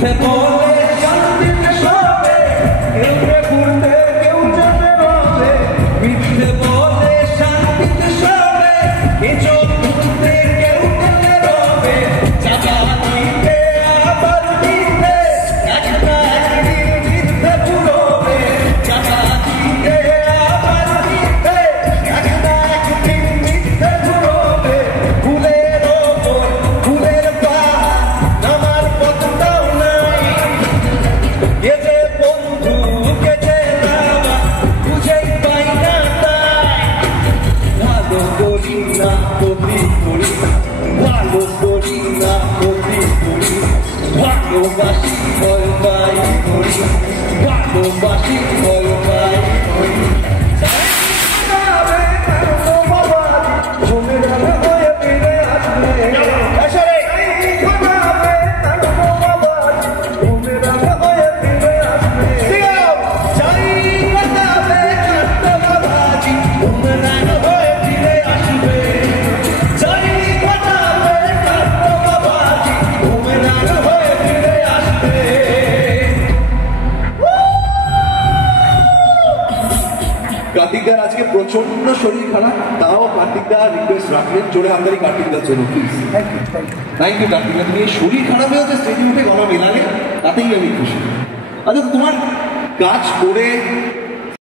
মিথ্যে বলে শান্তিতে শোবে, কেউ ঘুরতে কেউ যেতে রবে, মিথ্যে বলে শান্তিতে শোবে, কিছু ঘুরতে কেউ যেতে রবে, চাচা দিতে আবার দিতে একটা একদিন মিথ্যে ঘুরবে, চাচা দিতে আবার দিতে একটা একদিন মিথ্যে ঘুরবে, ফুলের ওপর ফুলের পাহাড় আমার পথটাও নাই, এ যে বন্ধু কে যে বাবা বুঝেই পাই না তাই, ভালো করি না ক্ষতি করি, ভালো করি না ক্ষতি করি, ভালোবাসি ভয় পাই করি, ভালোবাসি ভয় পাই করি। কার্তিকদার আজকে প্রচন্ড শরীর খারাপ, তাও কার্তিকদা রিকোয়েস্ট রাখলেন জোরে হাততালি কার্তিকদার জন্য প্লিজ। থ্যাংক ইউ কার্তিকদা, তুমি এই শরীর খারাপ হয়েছে স্টেজে উঠে গলা মেলালে, তাতেই আমি খুশি। আচ্ছা তোমার কাজ করে